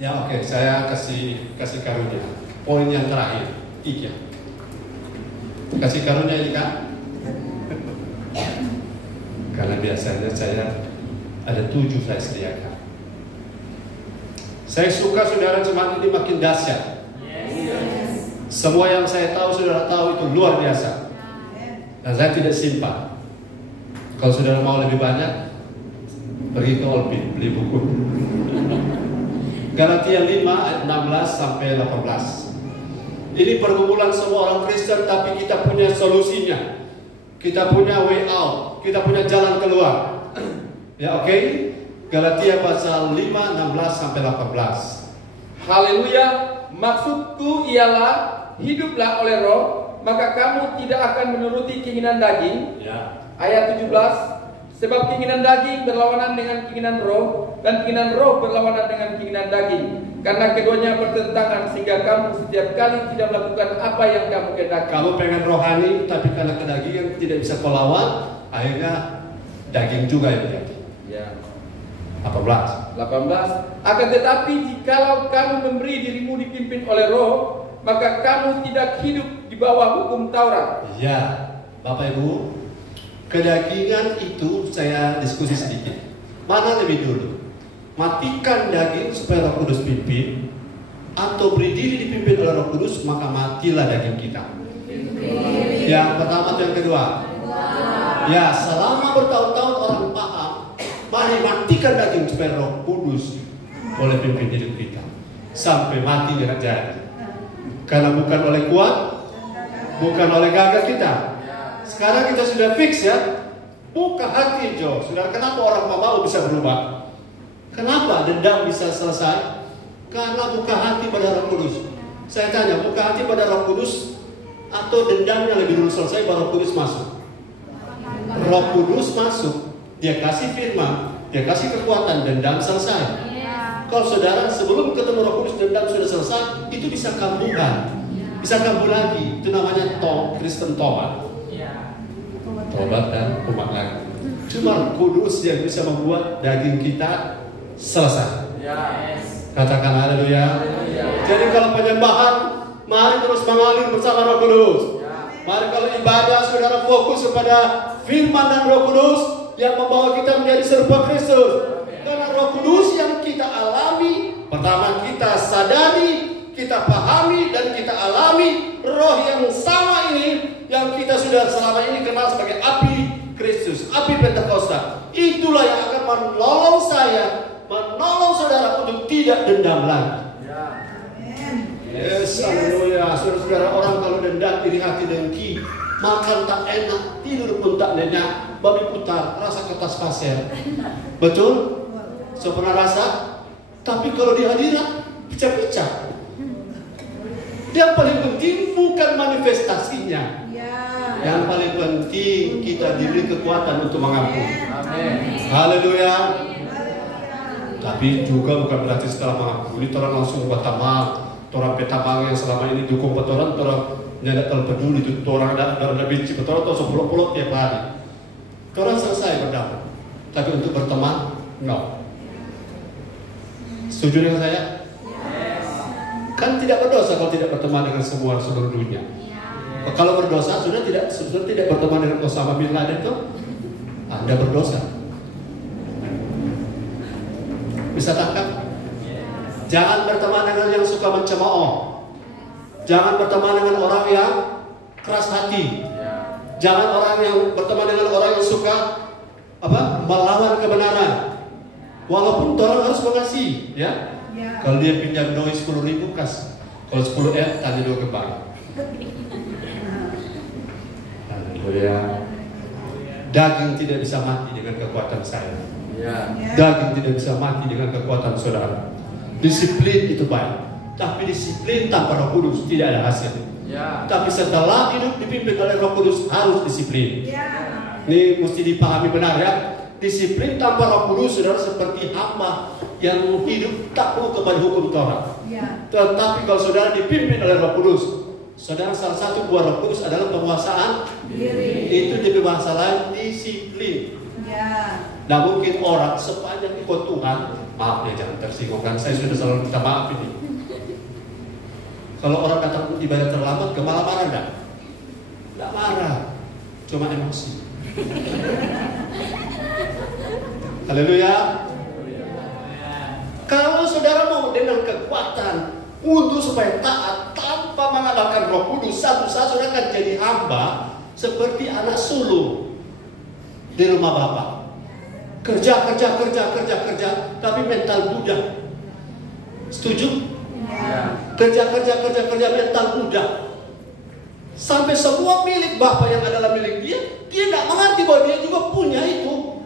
Ya oke, saya kasih karunia. Poin yang terakhir, 3. Kasih karunia ini kan? Karena biasanya saya ada 7 saya sediakan. Saya suka saudara jemaat ini makin dahsyat. Semua yang saya tahu saudara tahu itu luar biasa. Dan saya tidak simpan. Kalau saudara mau lebih banyak, pergi ke Olpin beli buku. Galatia 5 ayat 16 sampai 18. Ini pergumulan semua orang Kristen, tapi kita punya solusinya. Kita punya way out. Kita punya jalan keluar. Ya oke? Galatia pasal 5 16 sampai 18. Haleluya. Maksudku ialah hiduplah oleh Roh, maka kamu tidak akan menuruti keinginan daging. Ya. Ayat 17. Sebab keinginan daging berlawanan dengan keinginan roh, dan keinginan roh berlawanan dengan keinginan daging. Karena keduanya bertentangan, sehingga kamu setiap kali tidak melakukan apa yang kamu kehendaki. Kamu pengen rohani, tapi karena kedagingan tidak bisa kau lawan, akhirnya daging juga yang jadi. Ya. 18. Akan tetapi jikalau kamu memberi dirimu dipimpin oleh roh, maka kamu tidak hidup di bawah hukum Taurat. Ya, Bapak Ibu, kedagingan itu saya diskusi sedikit. Mana lebih dulu? Matikan daging supaya Roh Kudus pimpin, atau beri diri dipimpin oleh Roh Kudus, maka matilah daging kita. Yang pertama atau yang kedua? Ya, selama bertahun-tahun orang paham, mari matikan daging supaya Roh Kudus boleh pimpin hidup kita sampai mati dengan jadi. Karena bukan oleh kuat, bukan oleh gagah kita. Sekarang kita sudah fix ya. Buka hati Jo. Saudara, kenapa orang mau bisa berubah? Kenapa dendam bisa selesai? Karena buka hati pada Roh Kudus. Saya tanya, buka hati pada Roh Kudus atau dendamnya lebih dulu selesai baru Roh Kudus masuk? Roh Kudus masuk, dia kasih firman, dia kasih kekuatan, dendam selesai. Kalau saudara sebelum ketemu Roh Kudus dendam sudah selesai, itu bisa kambuhan, bisa kambuh lagi. Itu namanya Kristen tobat. Tobat dan umat lagi. Cuma Kudus yang bisa membuat daging kita selesai. Katakan haleluya. Jadi kalau penyembahan, mari terus mengalir bersama Roh Kudus. Mari kalau ibadah saudara fokus kepada firman dan Roh Kudus yang membawa kita menjadi serupa Kristus. Karena Roh Kudus yang kita alami, pertama kita sadari, kita pahami dan kita alami Roh yang sama ini yang kita sudah selama ini kenal sebagai api Kristus, api Pentakosta. Itulah yang akan menolong saya, menolong saudara untuk tidak dendam lagi. Yes, haleluya. Saudara-saudara, orang kalau dendam, iri hati, dengki, makan tak enak, tidur pun tak nyenyak, babi putar, rasa kertas pasir. Betul? So pernah rasa? Tapi kalau di hadirat pecah-pecah. Yang paling penting bukan manifestasinya. Yang paling penting kita diberi kekuatan untuk mengampuni. Haleluya. Tapi juga bukan berarti setelah mengampuni orang langsung buat tamak. Orang petamang yang selama ini dukung orang, orang tidak terpeduli itu orang ada benci orang atau sepuluh tiap hari. Orang selesai berdamai. Tapi untuk berteman, no. Setuju dengan saya? Kan tidak berdosa kalau tidak berteman dengan semua seluruh dunia. Kalau berdosa sudah tidak berteman dengan Osama bin Laden itu, Anda berdosa. Bisa tangkap? Jangan berteman dengan yang suka mencemooh. Jangan berteman dengan orang yang keras hati. Jangan berteman dengan orang yang suka melawan kebenaran. Walaupun orang harus mengasihi, ya. Kalau dia pinjam doi 10.000 kas. Kalau 10 tanya dua ke bank. Daging tidak bisa mati dengan kekuatan saya. Daging tidak bisa mati dengan kekuatan saudara. Disiplin itu baik, tapi disiplin tanpa Roh Kudus tidak ada hasil. Tapi setelah hidup dipimpin oleh Roh Kudus harus disiplin. Ini mesti dipahami benar ya. Disiplin tanpa Roh Kudus saudara seperti hamba yang hidup takluk kepada hukum Taurat. Tetapi kalau saudara dipimpin oleh Roh Kudus, saudara salah satu buah Roh Kudus adalah penguasaan diri. Itu di bahasa lain disiplin. Nah mungkin orang sepanjang ikut Tuhan, maaf ya jangan tersinggung kan, saya sudah selalu minta maaf ini. Kalau orang datang ibadah terlambat, malah marah enggak? Enggak marah, cuma emosi. Haleluya. Kalau saudara mau dengan kekuatan untuk supaya taat tanpa mengandalkan Roh Kudus, satu saat saudara akan jadi hamba seperti anak sulung di rumah bapak. Kerja, tapi mental budak. Setuju? Kerja, mental budak. Sampai semua milik bapak yang adalah milik dia tidak mengerti bahwa dia juga punya itu.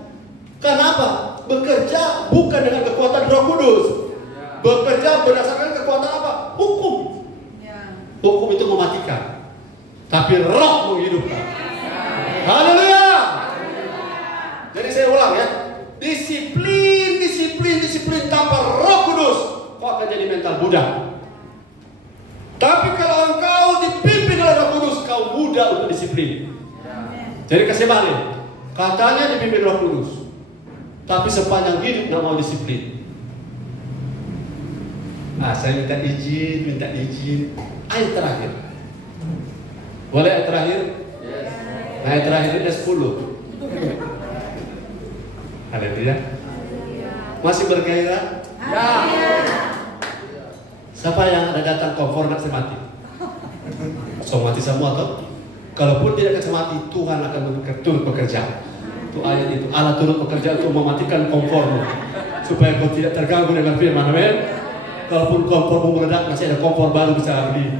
Kenapa? Bekerja bukan dengan kekuatan Roh Kudus. Bekerja berdasarkan kekuatan apa? Hukum. Hukum itu mematikan, tapi Roh menghidupkan. Haleluya. Jadi Jadi saya ulang ya. Disiplin tanpa Roh Kudus, kau akan jadi mental budak. Tapi kalau engkau dipimpin oleh Roh Kudus, kau mudah untuk disiplin. Jadi kasih balik. Katanya dipimpin Roh Kudus, tapi sepanjang hidup nggak mau disiplin. Saya minta izin. Ayat terakhir. Boleh ayat terakhir? Ayat terakhir ini 10. Haleluya. Masih bergairah? Ya. Siapa yang ada datang kompor nak mati? So mati semua toh? Kalaupun tidak akan mati, Tuhan akan turut bekerja. Itu ayat itu. Allah turut bekerja untuk mematikan kompormu, supaya kau tidak terganggu dengan firman. Amin. Kalaupun kompormu meledak, masih ada kompor baru bisa beli.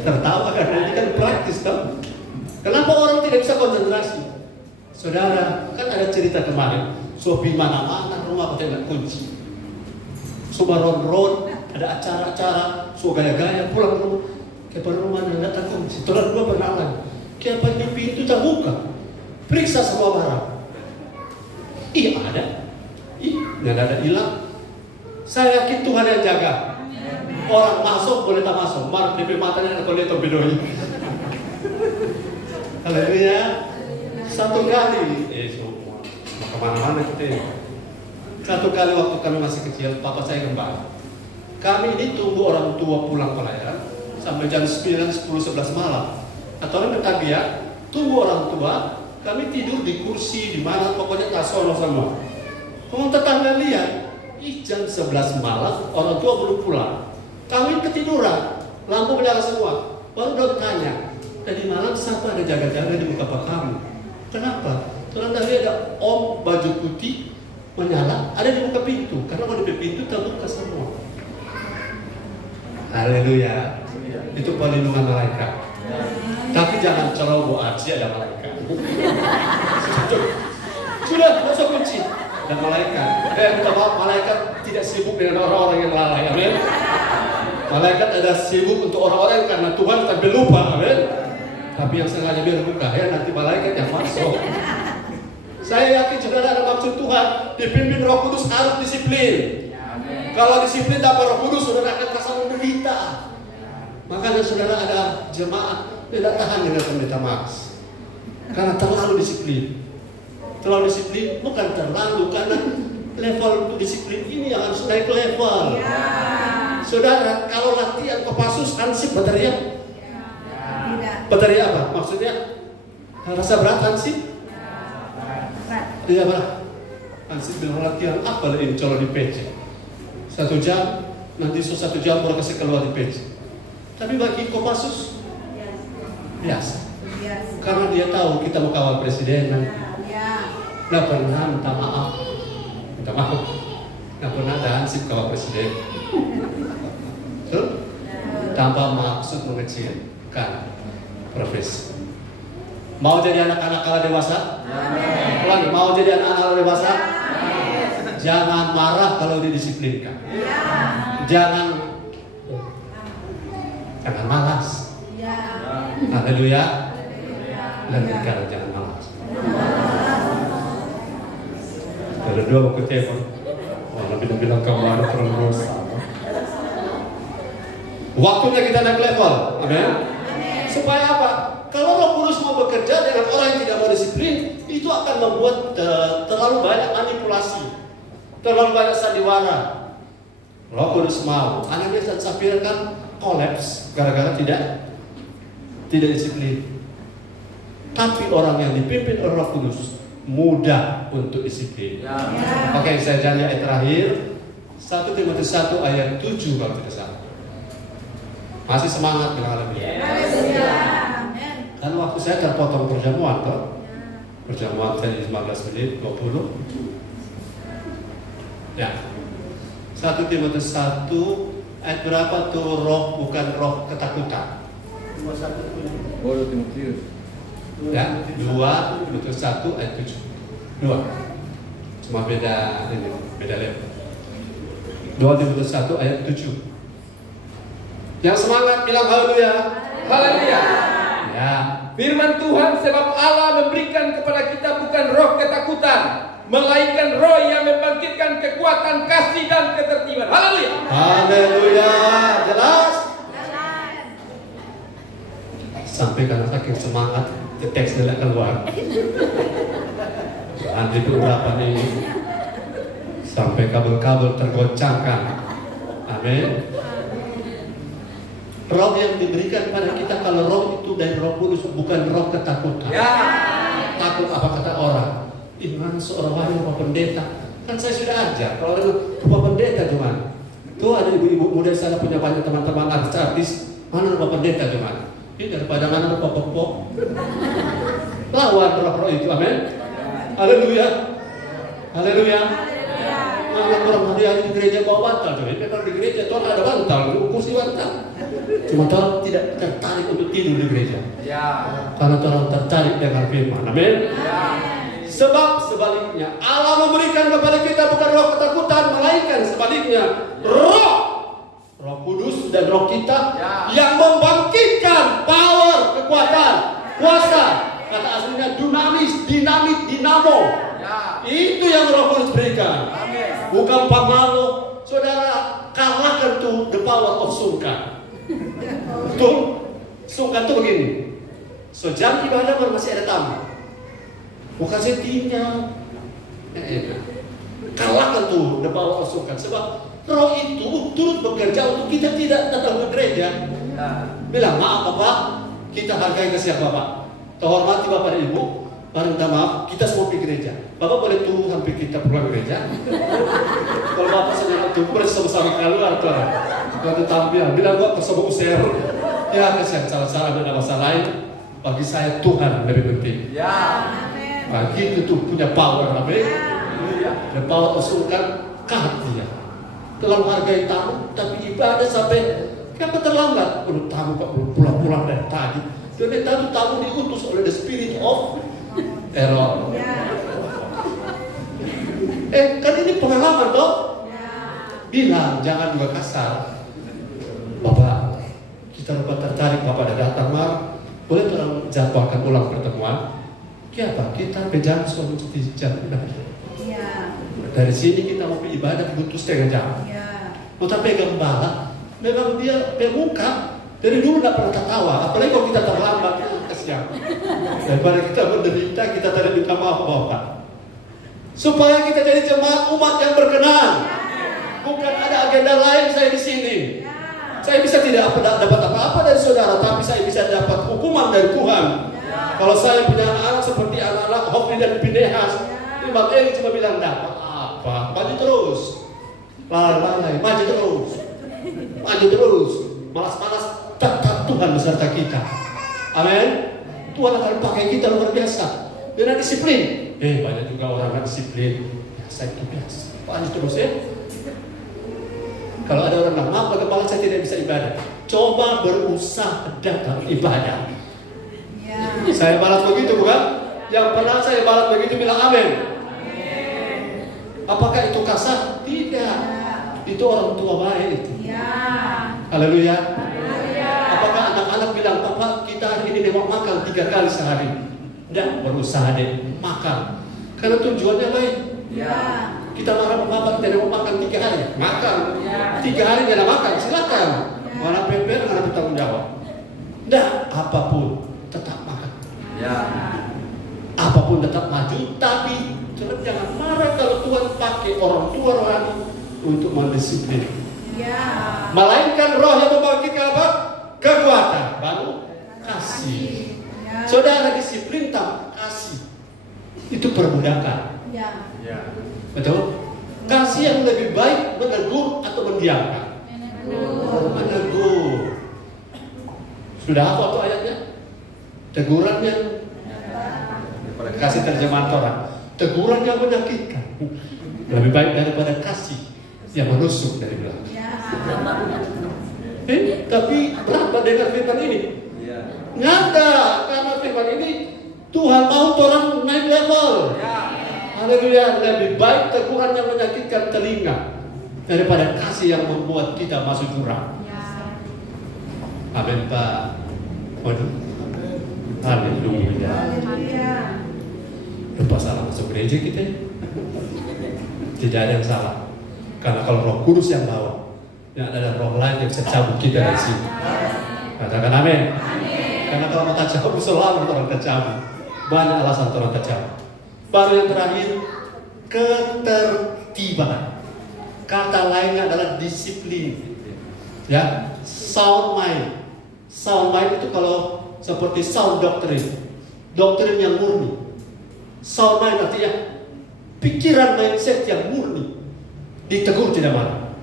Tertawa kan? Ini kan praktis toh? Kenapa orang tidak bisa konsentrasi? Saudara, kan ada cerita kemarin, Sopi mana-mana rumah kita nggak kunci. Subaron-ron, ada acara-acara, so gaya-gaya pulang rumah, ke rumah dan datang kunci. Setelah dua perkenalan, kenapa di pintu tak buka? Periksa semua barang. Iya ada, nggak ada hilang. Saya yakin Tuhan yang jaga. Orang masuk boleh tak masuk, mar di matanya boleh terbedoi. Haleluya. Satu kali, semua kemana-mana kita. Satu kali waktu kami masih kecil, papa saya kembali. Kami ini tunggu orang tua pulang pelayaran sampai jam 9, 10, 11 malam. Atau orang bertabiat, tunggu orang tua, kami tidur di kursi, di mana, pokoknya tak sono semua. Kalau tetangga lihat, jam 11 malam, orang tua belum pulang. Kami ketiduran, lampu menyala semua. Baru udah tanya, tadi malam siapa ada jaga-jaga di muka pak kamu? Kenapa? Karena tadi ada om baju putih menyala, ada di muka pintu. Karena kalau di pintu terbuka semua. Haleluya. Itu perlindungan malaikat. Tapi jangan ceroboh aja ada malaikat. Sudah masuk kunci. Dan malaikat. Minta maaf, malaikat tidak sibuk dengan orang-orang yang lalai. Amin. Malaikat ada sibuk untuk orang-orang karena Tuhan sampai lupa. Amin. Tapi yang sengaja biar buka ya nanti malaikat yang masuk. Saya yakin saudara ada maksud Tuhan, dipimpin Roh Kudus harus disiplin. Kalau disiplin tanpa Roh Kudus, saudara akan merasa menderita. Makanya saudara ada jemaat tidak tahan dengan pendeta Max karena terlalu disiplin. Terlalu disiplin bukan terlalu, karena level untuk disiplin ini yang harus naik level. Saudara, kalau latihan Kopassus ansip bateria. Bateria apa? Maksudnya rasa berat ansip? Iya berat. Ansip bilang latihan apa ini kalau di PC? 1 jam, nanti 1 jam baru kasih keluar di PC. Tapi bagi Kopassus biasa. Karena dia tahu kita mau kawal presiden nanti. Nggak pernah minta maaf. Nggak pernah ada ansip kawal presiden. Betul? Tanpa maksud mengecilkan profesi. Mau jadi anak-anak kala dewasa? Ulangi, mau jadi anak-anak kala dewasa? Jangan marah kalau didisiplinkan. Jangan malas. Haleluya. Kalau jangan malas. Ada dua waktu telepon. Lebih bilang kamu ada terus. Waktunya kita naik level. Amin. Supaya apa? Kalau Roh Kudus mau bekerja dengan orang yang tidak mau disiplin, itu akan membuat terlalu banyak manipulasi, terlalu banyak sandiwara. Roh Kudus mau. Ananias dan Safira kan kolaps gara-gara tidak disiplin. Tapi orang yang dipimpin oleh Roh Kudus mudah untuk disiplin. Oke, saya janji ayat terakhir 1 Timotius 1 ayat 7 kalau tidak salah. Masih semangat bilang haleluya. Dan waktu saya terpotong perjamuan toh. Perjamuan tadi 15 menit 20. Ya. 1 Timotius 1 ayat berapa tuh? Roh bukan roh ketakutan. 2 Timotius. Ya, 2 Timotius 1 ayat 7. 2. Cuma beda level. 2 Timotius 1 ayat 7. Yang semangat bilang haleluya. Haleluya. Ya, Firman Tuhan, sebab Allah memberikan kepada kita bukan roh ketakutan, melainkan roh yang membangkitkan kekuatan, kasih dan ketertiban. Haleluya. Haleluya. Jelas? Sampai karena saking semangat, teks tidak keluar. Nanti beberapa nih sampai kabel-kabel tergoncangkan. Amin. Roh yang diberikan pada kita, kalau roh itu dari Roh Kudus, bukan roh ketakutan. Ya. Takut apa kata orang? Mana seorang wahyu Bapak Pendeta? Kan saya sudah ajar. Kalau Bapak Pendeta cuman, tuh ada ibu-ibu muda sana punya banyak teman-teman artis. Mana Bapak Pendeta cuman? Ini daripada mana Bapak Pop. Lawan roh-roh itu, amin. Haleluya. Haleluya. Anak orang hari di gereja bawa bantal, coba. Kalau di gereja Tuhan ada bantal, kursi bantal. Cuma Tuhan tidak tertarik untuk tidur di gereja. Ya. Karena Tuhan tertarik dengan firman. Amin. Ya. Sebab sebaliknya Allah memberikan kepada kita bukan roh ketakutan, melainkan sebaliknya roh kudus dan roh kita yang membangkitkan power, kekuatan, kuasa. Kata aslinya dunamis, dinamit, dinamo. Itu yang Roh Kudus berikan. Bukan pamalo. Saudara, kalahkan tuh the power of sungkan. Betul? Sungkan tuh begini. Sejam ibadah masih ada tamu. Bukan saya tinggal. Kalahkan tuh the power of sungkan. Sebab roh itu turut bekerja untuk kita tidak datang ke gereja. Bilang, maaf Bapak, kita hargai kesiap Bapak. Terhormati Bapak dan Ibu. Baru minta maaf, kita semua pergi gereja. Bapak boleh tunggu sampai kita pulang gereja. Kalau Bapak sedang tunggu, boleh sama-sama keluar tuh. Kalau tampil, bilang kok tersebut usir. Ya kasihan, salah-salah dan masalah lain. Bagi saya Tuhan lebih penting. Ya. Bagi itu tuh punya power, amin. The power usulkan kat dia. Terlalu hargai tamu, tapi ibadah sampai kenapa terlambat? Belum tamu kok belum pulang-pulang dari tadi. Dan tamu diutus oleh the spirit of error. Kan ini pengalaman toh. Bilang jangan juga kasar. Bapak, kita dapat tertarik Bapak ada datang Mar. Boleh tolong jadwalkan ulang pertemuan. Apa? Kita bejam suatu jam. Dari sini kita mau ibadah butuh setengah jam. Mau tak pegang bala, memang dia pemuka. Dari dulu nggak pernah tertawa, apalagi kalau kita terlambat, ya kasihan. Daripada kita menderita, kita tidak minta maaf Bapak. Supaya kita jadi jemaat umat yang berkenan. Bukan ada agenda lain saya di sini. Saya bisa tidak dapat apa-apa dari saudara, tapi saya bisa dapat hukuman dari Tuhan. Kalau saya punya anak-anak seperti anak-anak Hofni dan Pinehas, Bang Eli cuma bilang dapat apa? Maju terus, lalai, maju terus, maju terus. Malas-malas, tetap Tuhan beserta kita. Amin. Tuhan akan pakai kita luar biasa. Dengan disiplin. Banyak juga orang yang disiplin. Biasa itu biasa. Maju terus ya. Kalau ada orang bilang, maaf kepala saya tidak bisa ibadah. Coba berusaha datang ibadah. Saya balas begitu bukan? Yang pernah saya balas begitu bilang amin. Apakah itu kasar? Tidak. Itu orang tua baik itu. Haleluya. Apakah anak-anak bilang, Papa kita hari ini nengok makan 3 kali sehari? Tidak, berusaha deh makan. Karena tujuannya baik. Kita marah Bapak kita nengok makan 3 hari, makan. 3 hari tidak makan, silakan. Mana PPR, mana bertanggung jawab. Tidak, apapun tetap makan. Apapun tetap maju, tapi jangan marah kalau Tuhan pakai orang tua rohani untuk mendisiplin. Melainkan roh yang membangkitkan apa? Kekuatan, baru kasih. Saudara disiplin tanpa kasih itu perbudakan. Betul? Kasih yang lebih baik menegur atau mendiamkan? Menegur. Sudah apa tuh ayatnya? Teguran yang kasih terjemahan orang. Teguran yang menyakitkan lebih baik daripada kasih yang menusuk dari belakang. Tapi berapa dengan firman ini? Nyata, karena firman ini Tuhan mau orang naik level. Haleluya, lebih baik teguran yang menyakitkan telinga daripada kasih yang membuat kita masuk jurang. Amin Pak. Waduh. Haleluya. Lupa salah masuk gereja kita. Tidak ada yang salah. Karena kalau Roh Kudus yang bawa, yang ada roh lain yang bisa cabut kita dari sini. Katakan amin. Karena kalau mau tercabut selalu orang tercabut. Banyak alasan orang tercabut. Baru yang terakhir, ketertiban. Kata lainnya adalah disiplin. Ya, sound mind. Sound mind itu kalau seperti sound doktrin yang murni. Sound mind artinya pikiran mindset yang murni. Ditegur tidak marah,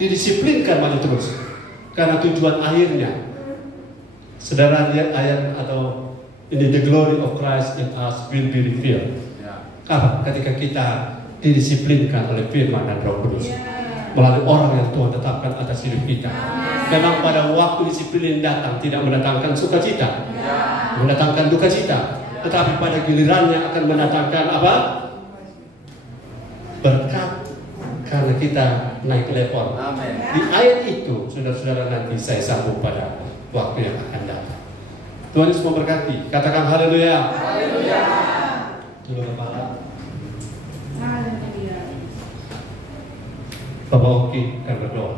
didisiplinkan maju terus. Karena tujuan akhirnya, saudara lihat ayat atau ini, the glory of Christ in us will be revealed. Apa? Ketika kita didisiplinkan oleh firman dan Roh Kudus melalui orang yang Tuhan tetapkan atas hidup kita. Memang pada waktu disiplin datang tidak mendatangkan sukacita, mendatangkan duka cita, tetapi pada gilirannya akan mendatangkan apa? Berkat. Karena kita naik level. Amen. Di ayat itu, saudara-saudara, nanti saya sambung pada waktu yang akan datang. Tuhan Yesus memberkati. Katakan haleluya. Haleluya. Tunduk kepala. Haleluya. Bapak Oki akan berdoa.